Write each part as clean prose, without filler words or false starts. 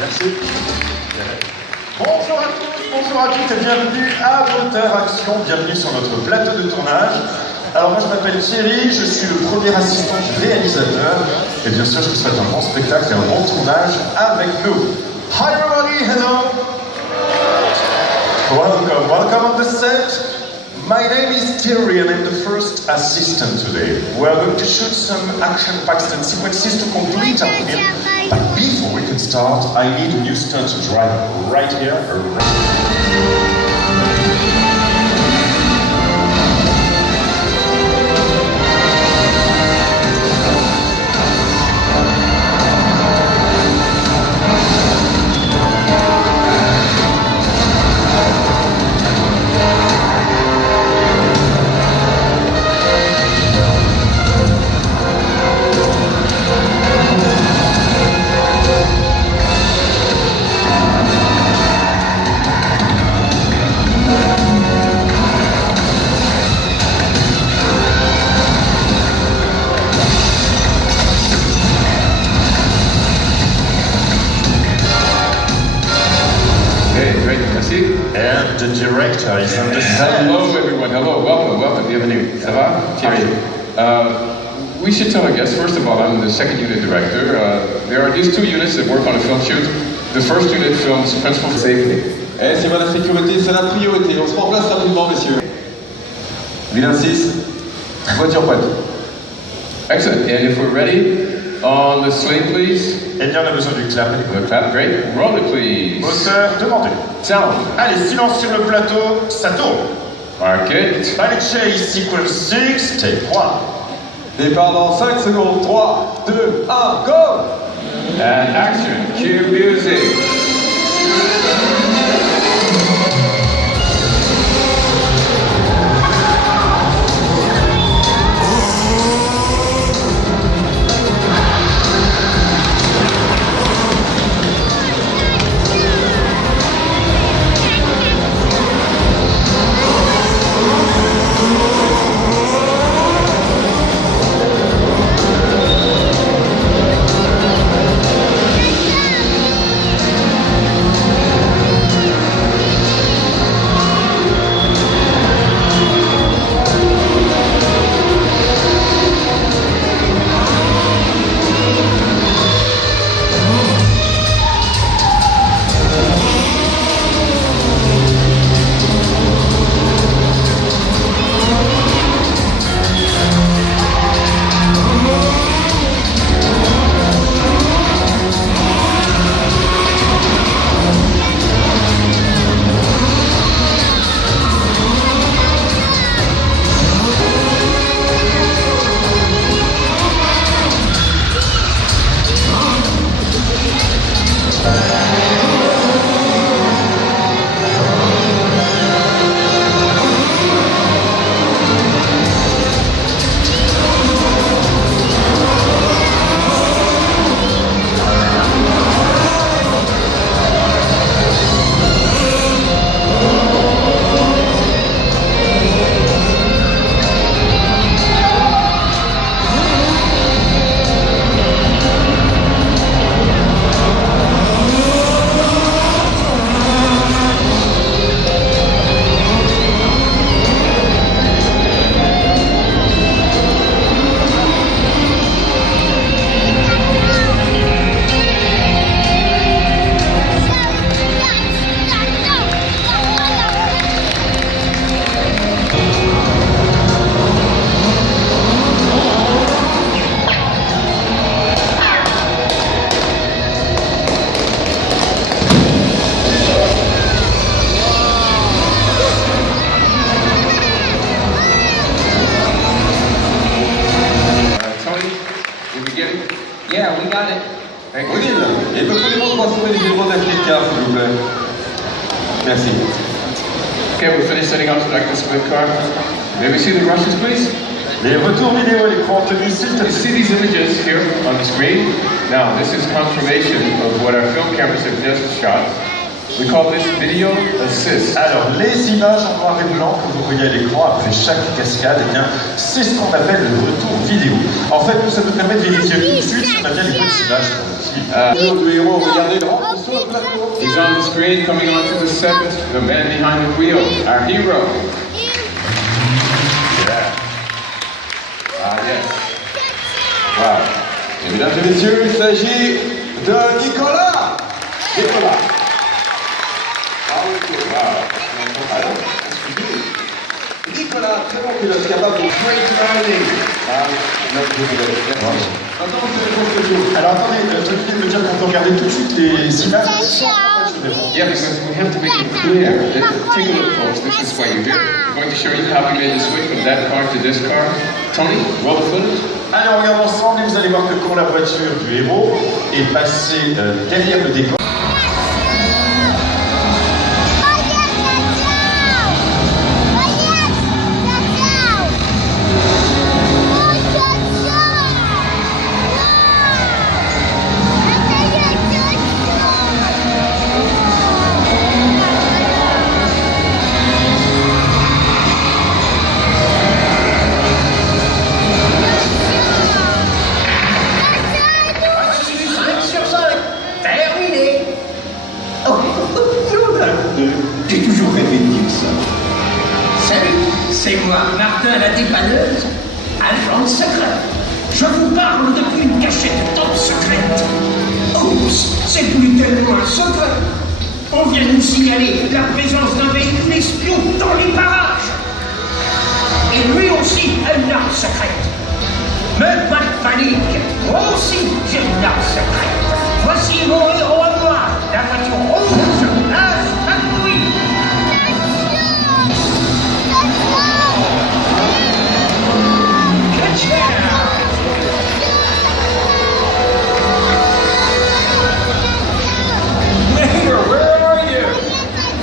Merci. Bonjour à tous, bonjour à toutes et bienvenue à Moteur Action, bienvenue sur notre plateau de tournage. Alors moi je m'appelle Thierry, je suis le premier assistant du réalisateur et bien sûr je vous souhaite un bon spectacle et un bon tournage avec nous. Hi everybody, hello! Welcome on the set. My name is Thierry and I'm the first assistant today. We are going to shoot some action-packed sequences to complete our film. But before we can start, I need a new stunt driver right here. And the director is on the set. Hello everyone, hello, welcome, bienvenue. Ça va, Thierry? We should tell our guests, first of all, I'm the second unit director. There are these two units that work on a film shoot. The first unit films principal safety. Eh, c'est la sécurité, c'est la priorité. On se prend place rapidement, messieurs. Vilain 6, voiture prête. Excellent, and if we're ready, on the slate please. Eh bien, on a besoin du clap. The clap, great. Roll it please. Moteur, demandez. Sound. Allez, silence sur le plateau, ça tourne. Mark it. Allez, chase, sequence 6, take 1. Départ dans 5 secondes. 3, 2, 1, go! And action, cue music. Yeah, we got it. Odile, et peut-être transformer les éléments d'Africa, s'il vous plaît. Merci. Okay, we finished setting up like the sprint car. May we see the rushes, please? Les retours vidéo, les contenu, s'il te You see these images here on the screen? Now, this is confirmation of what our film cameras have just shot. We call this video assist. Alors, les images en noir et blanc que vous voyez à l'écran après chaque cascade, eh bien, c'est ce qu'on appelle le retour vidéo. En fait, ça nous permet de vérifier tout de suite si on a bien les bonnes images pour le film. Le héros, regardez le renforcement. sur le plateau. He's on the screen, coming onto the set, the man behind the wheel, our hero. Yeah. Ah, yes. Wow. Et mesdames et messieurs, il s'agit de Nicolas. Nicolas. Nicolas, très bon pilote, capable de great landing. Maintenant, c'est le course. Alors attendez, tu viens de me dire qu'on peut regarder tout de suite les images. Yeah, because we have to make it clear. Take a look, folks. This is why you're here. I'm going to show you how we made the switch from that car to this car. Tony, roll the footage. Allez, on regarde ensemble et vous allez voir que quand la voiture du héros est passée derrière le décor. J'ai toujours rêvé de dire ça. Salut, c'est moi, Martin la dépanneuse, agent secret. Je vous parle depuis une cachette top secrète. Oups, c'est plus tellement un secret. On vient nous signaler la présence d'un véhicule espion dans les parages. Et lui aussi a une arme secrète. Mais pas de panique, moi aussi j'ai une arme secrète. Voici mon héros à moi, la voiture rouge, Buzz McQueen. Mater, where are you?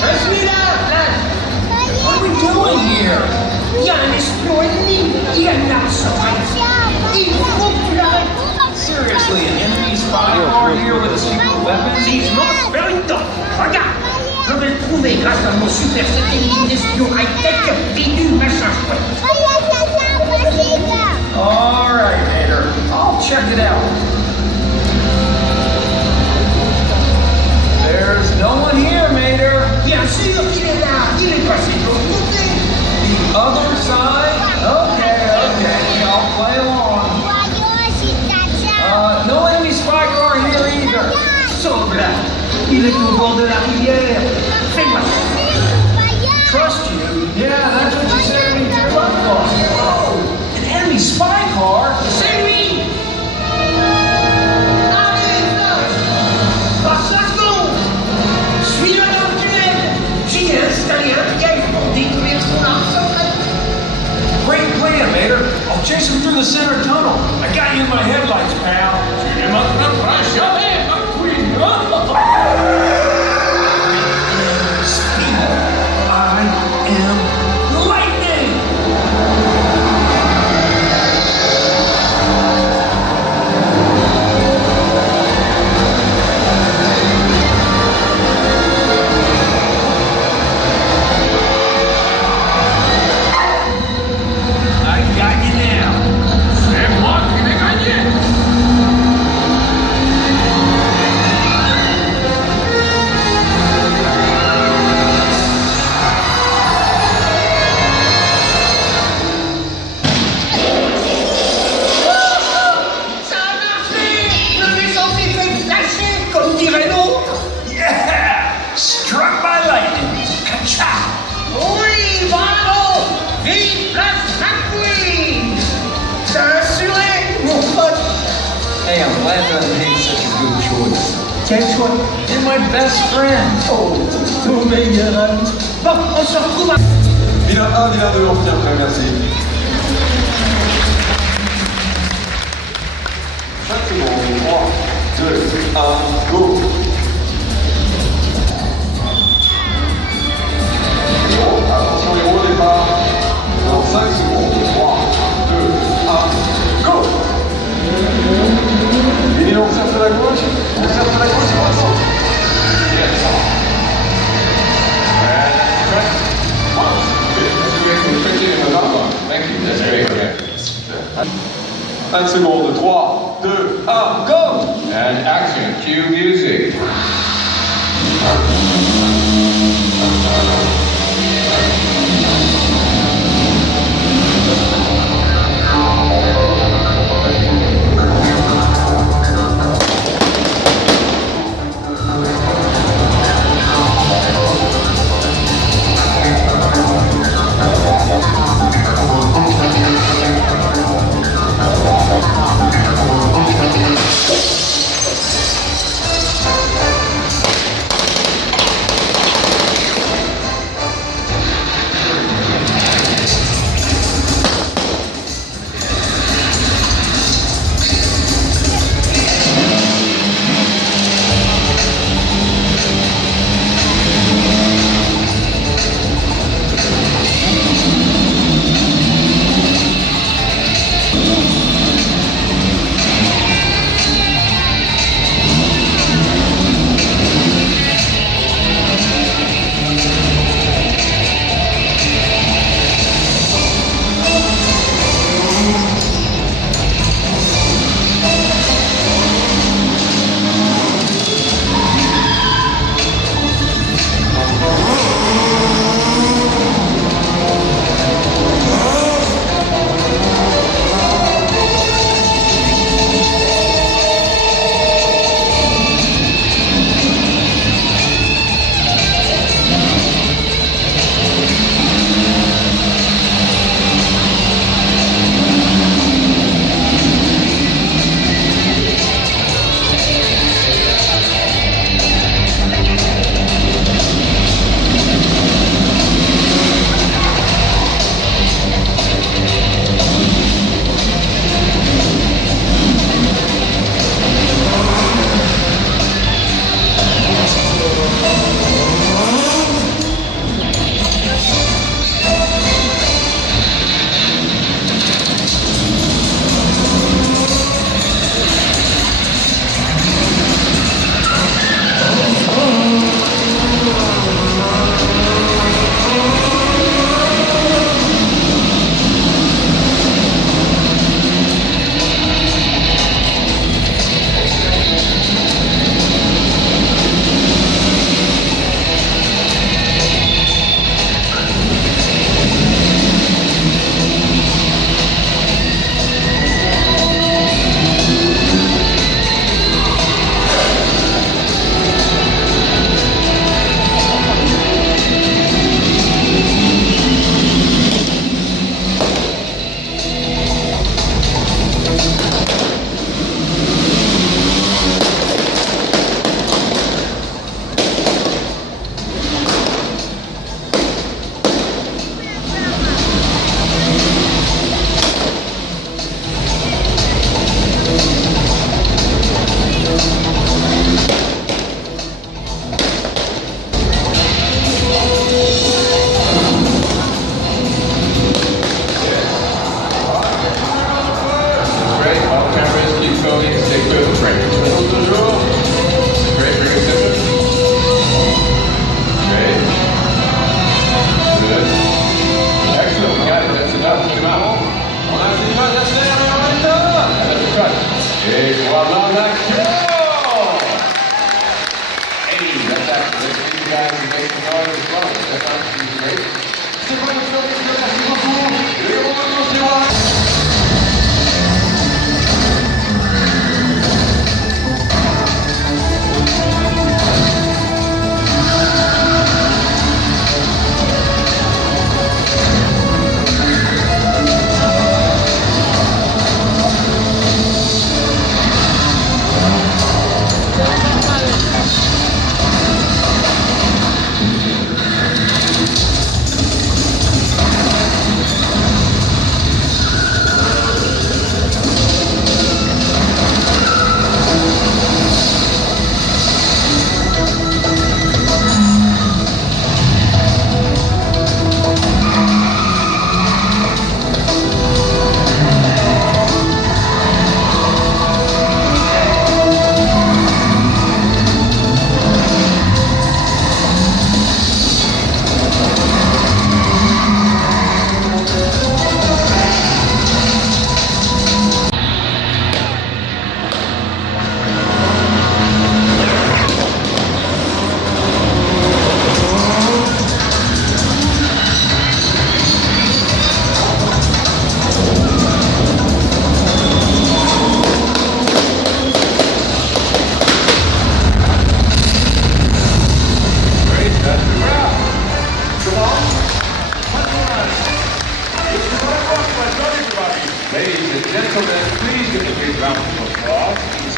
Let's meet up, lad. What are we doing here? Il y a un espion ennemi, il a une arme secrète. Il faut que tu l'arrêtes. Seriously, an enemy spy car here with a secret weapon? Vivement vers une dent. Regarde, je vais le trouver grâce à mon super satellite d'espion high-tech bidule machin chouette. All right, Mater. I'll check it out. There's no one here, Mater. Bien sûr qu'il est là, il est passé de l'autre côté. The other side? Okay. I'll play along. No enemy spy car here either. Semble, il est au bord de la rivière. Fais-moi. Trust you? Yeah, that's what you said when you turned up for us. Whoa! An enemy spy car? C'est lui. Allez, Flash. Passe la seconde. Suis-le dans le tunnel. J'y ai installé un piège pour détruire son arme secrète. Great plan, Mater. I'll chase him through the center tunnel. I got you in my headlights, pal. Speed. I am lightning. I got you now. C'est moi qui l'ai gagné. Ça a marché. Le méchant s'est fait flasher, comme dirait l'autre. Yeah! Struck by lightning. Ka-cha! Oui, bravo. Vive Buzz McQueen. T'as assuré, mon pote. Hey, I'm glad that made such a good choice. Quel choix. You're my best friend. Oh, ton meilleur ami. Bon, on se retrouve à... Bilan 1, bilan 2, on tient prêt, merci. 5 secondes, 3, 2, 1, go. Héros, attention héros au départ. Dans 5 secondes, 3, 2, 1, go. Et on observe sur la gauche, on observe sur la gauche, on va sortir. Thank you. That's great. Okay. 5 secondes, 3, 2, 1, go. And action. Cue music.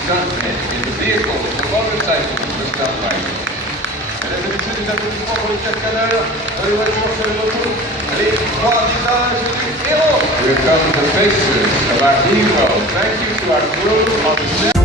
stuntmen in the vehicle, the motorcycle, the stuntman. Mesdames et messieurs, des applaudissements pour les cascadeurs dans les voitures sur les motos, les trois visages du héros. Here come the faces of our heroes. Thank you to our crew on the set.